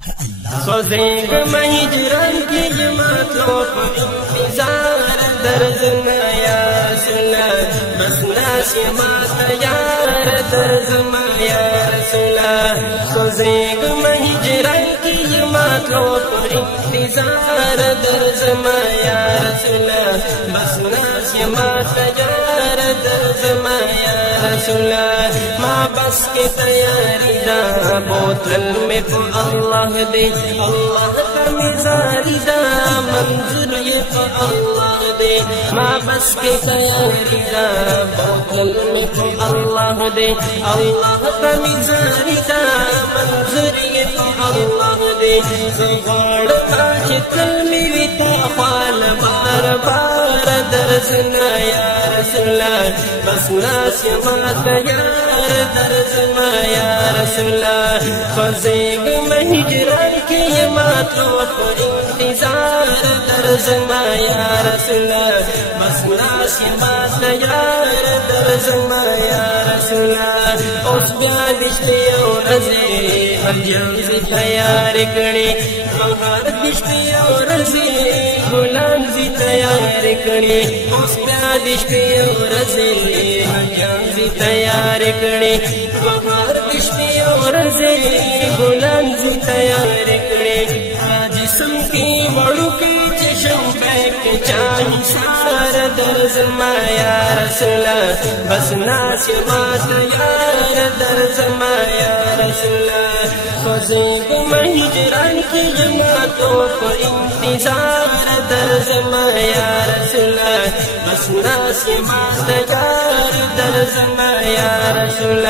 سوزیگ مہجران کی جماعتوں کو انتظار درزنا یا رسول بس ناسی مات یار درزما یا رسول سوزیگ مہجران کی جماعتوں کو انتظار درزما یا رسول بس ناسی مات یار درزما یا رسول ما بس کی تیاری دا بوتل میں تو اللہ دے اللہ کا مزاری دا منظور یہ تو اللہ دے ما بس کی تیاری دا بوتل میں تو اللہ دے اللہ کا مزاری دا منظور یہ تو اللہ دے زغاڑ آج کل میری تخوال بار بار درزنا یا رسول بس ناس مات یار درزنا یا رسول فزیگ مہجران کی ماتوں کو انتظار درزنا یا رسول بس ناس مات یار درزنا یا رسول اس بیادشتی اور رضی حجم سے تیار کری مہار دشتی اور رضی غلام سے تیار کری اس بیادشتی اور رضی حجم سے تیار کری مہار دشتی اور رضی غلام سے تیار کری جسم کی بڑو کی چشم بیک چاہی سار درزما یا رسول بس ناس مات یار درزما یا رسول فزیگ مہجران کی جماعتوں کو انتظار درزما یا رسول بس ناس مات یار درزما یا رسول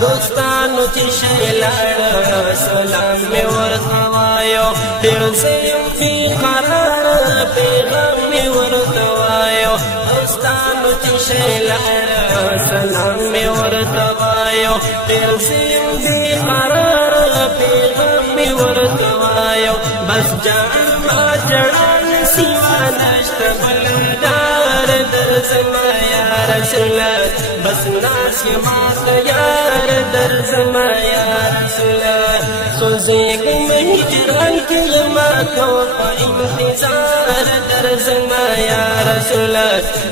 دوستانو چشے لاڑا سلام میں ورخوایو دل سے فی قرار پیغام میں ورخوایو دوستانو چشے لاڑا سلام میں ورخوایو دل سے فی قرار پیغام میں ورخوایو بس جانا جڑان سیوا نشت بلدار درزما یا رسول بس ناس مات یار درزما یا رسول سوزیگ مہجران کی جماعتوں کو انتظار درزما یا رسول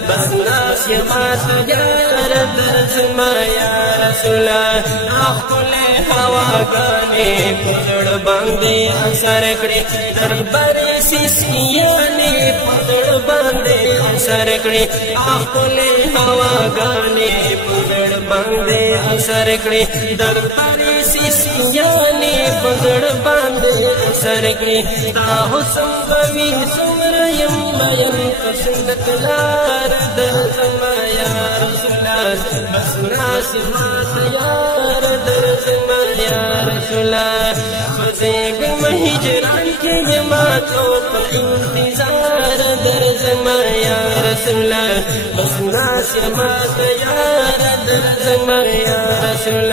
بس ناس مات یار درزما یا رسول اخلے ہوا گانے پدڑ باندے اثر کڑی دربار سیسیانے پدڑ باندے اثر کڑی اخلے ہوا گانے پدڑ باندے اثر کڑی دربار سیسیانے پدڑ باندے اثر کڑی تاہو سنگوی سمریم بین پسندت لار درزما یا رسول بس ناس مات یار درزما یا رسول فزیگ مہجران کی جماعتوں کو انتظار درزما یا رسول بس ناس مات یار درزما یا رسول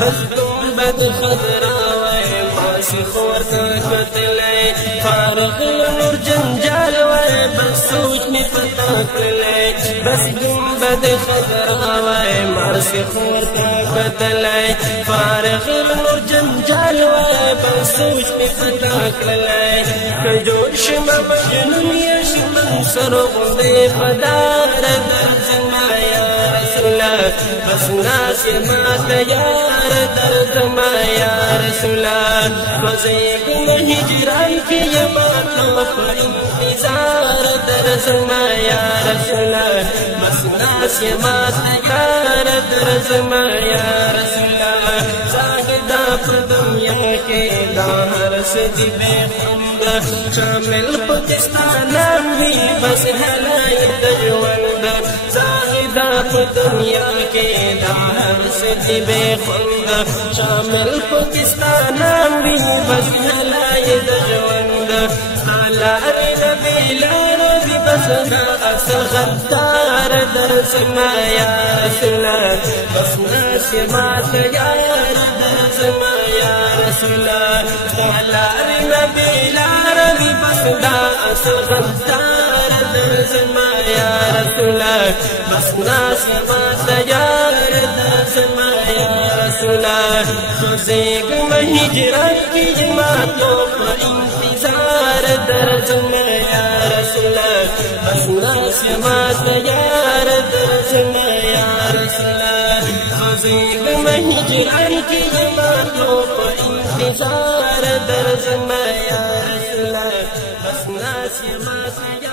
بس تم بد خضراوے ماسی خور کا قتلے فارغ نور جنجال وے بس سوچ میں پتا کلے بس تم بد خضراوے ماسی خور کا قتلے فارغ نور جنجال وے بس سوچ میں پتا کلے کجوش مجنون یشمن سرغ دے پدار درزما یا رسول بس ناس مات یار درزما یا رسول فزیگ مہجران کی جماعتوں کو انتظار درزما یا رسول بس ناس مات یار درزما یا رسول زاہدہ پر دنیا کے داہر سے بے خند شامل پاکستان بھی بس ہلائی دجوند زاہدہ پر دنیا کے داہر سے بے خند شامل پاکستان بھی بس ہلائی دجوند سالار نبی لارو بھی بس ناس غدار درزما یا رسول بس ناس مات یار درزما یا رسول سالار نبی لارو بھی بس ناس غدار درزما یا رسول بس ناس مات یار درزما یا رسول रसूल खुशेग हिजरत की जमातों पर इंतजार दर्ज में या रसूल बसना से बात यार दर्ज में या रसूल खुशेग हिजरत की जमातों पर इंतजार दर्ज में या रसूल बसना से बात